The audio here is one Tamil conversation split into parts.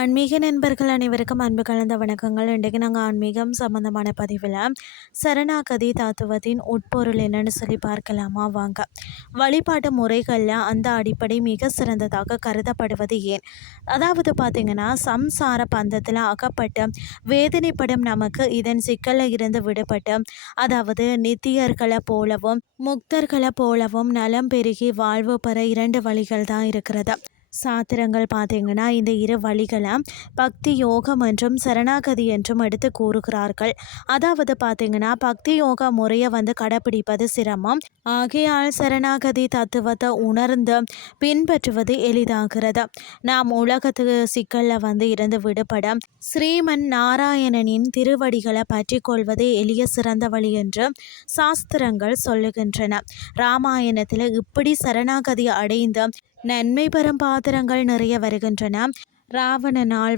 ஆன்மீக நண்பர்கள் அனைவருக்கும் அன்பு கலந்த வணக்கங்கள். இன்றைக்கு நாங்கள் ஆன்மீகம் சம்பந்தமான பதிவில் சரணாகதி தத்துவத்தின் உட்பொருள் என்னன்னு சொல்லி பார்க்கலாமா வாங்க. வழிபாட்டு முறைகளில் அந்த அடிப்படை மிக சிறந்ததாக கருதப்படுவது ஏன்? அதாவது பார்த்திங்கன்னா, சம்சார பந்தத்தில் அகப்பட்டு வேதனைப்படும் நமக்கு இதன் சிக்கலில் இருந்து விடுபட்டு, அதாவது நித்தியர்களை போலவும் முக்தர்களை போலவும் நலம் பெருகி வாழ்வு பெற 2 வழிகள் தான் இருக்கிறது. சாத்திரங்கள் பார்த்திங்கன்னா, இந்த 2 வழிகளை பக்தி யோகம் என்றும் சரணாகதி என்றும் எடுத்து கூறுகிறார்கள். அதாவது பார்த்திங்கன்னா, பக்தி யோக முறையை கடைப்பிடிப்பது சிரமம். ஆகையால் சரணாகதி தத்துவத்தை உணர்ந்து பின்பற்றுவது எளிதாகிறது. நாம் உலகத்துக்கு சிக்கலில் இருந்து விடுபட ஸ்ரீமன் நாராயணனின் திருவடிகளை பற்றி கொள்வதே எளிய சிறந்த வழி என்று சாஸ்திரங்கள் சொல்லுகின்றன. ராமாயணத்தில் இப்படி சரணாகதி அடைந்த நன்மை பெறும் பாத்திரங்கள் நிறைய வருகின்றன. ராவணனால்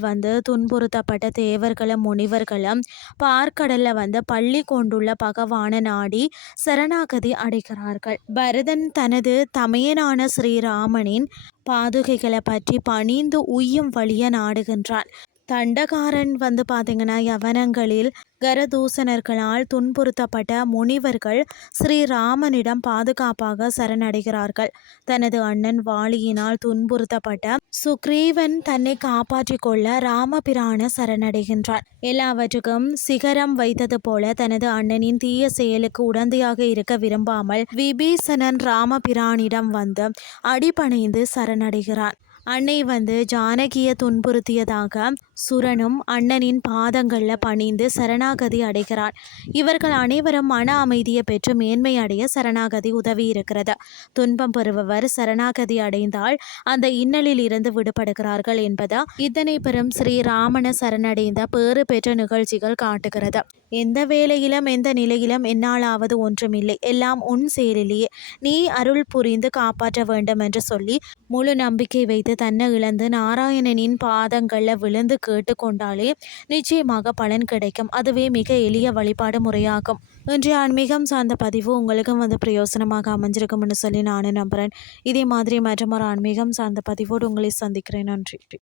துன்புறுத்தப்பட்ட தேவர்களும் முனிவர்களும் பார்க்கடல்ல பள்ளி கொண்டுள்ள பகவான நாடி சரணாகதி அடைகிறார்கள். பரதன் தனது தமையனான ஸ்ரீராமனின் பாதுகைகளை பற்றி பணிந்து உய்யும் வழிய நாடுகின்றான். தண்டகாரன் பார்த்திங்கன்னா, யவனங்களில் கரதூசணர்களால் துன்புறுத்தப்பட்ட முனிவர்கள் ஸ்ரீராமனிடம் பாதுகாப்பாக சரணடைகிறார்கள். தனது அண்ணன் வாலியினால் துன்புறுத்தப்பட்ட சுக்ரீவன் தன்னை காப்பாற்றிக் கொள்ள ராமபிரான சரணடைகின்றான். எல்லாவற்றுக்கும் சிகரம் வைத்தது போல தனது அண்ணனின் தீய செயலுக்கு உடந்தையாக இருக்க விரும்பாமல் விபீஷணன் ராமபிரானிடம் அடிபணிந்து சரணடைகிறான். அன்னை ஜானகியை துன்புறுத்தியதாக சுரனும் அண்ணனின் பாதங்களில் பணிந்து சரணாகதி அடைகிறான். இவர்கள் அனைவரும் மன அமைதியை பெற்று மேன்மை அடைய சரணாகதி உதவி இருக்கிறது. துன்பம் பெறுபவர் சரணாகதி அடைந்தால் அந்த இன்னலில் இருந்து விடுபடுகிறார்கள் என்பது இதனை பெறும் ஸ்ரீராமன சரணடைந்த பேறு பெற்ற நிகழ்ச்சிகள் காட்டுகிறது. எந்த வேளையிலும் எந்த நிலையிலும் என்னாலாவது ஒன்றுமில்லை, எல்லாம் உன் செயலிலேயே, நீ அருள் புரிந்து காப்பாற்ற வேண்டும் என்று சொல்லி முழு நம்பிக்கை வைத்து தன்னை இழந்து நாராயணனின் பாதங்களில் விழுந்து கேட்டுக்கொண்டாலே நிச்சயமாக பலன் கிடைக்கும். அதுவே மிக எளிய வழிபாடு முறையாகும். இன்றைய ஆன்மீகம் சார்ந்த பதிவு உங்களுக்கும் பிரயோசனமாக அமைஞ்சிருக்கும்னு சொல்லி நானும் நம்புகிறேன். இதே மாதிரி மற்றும் ஒரு ஆன்மீகம் சார்ந்த பதிவோடு உங்களை சந்திக்கிறேன். நன்றி.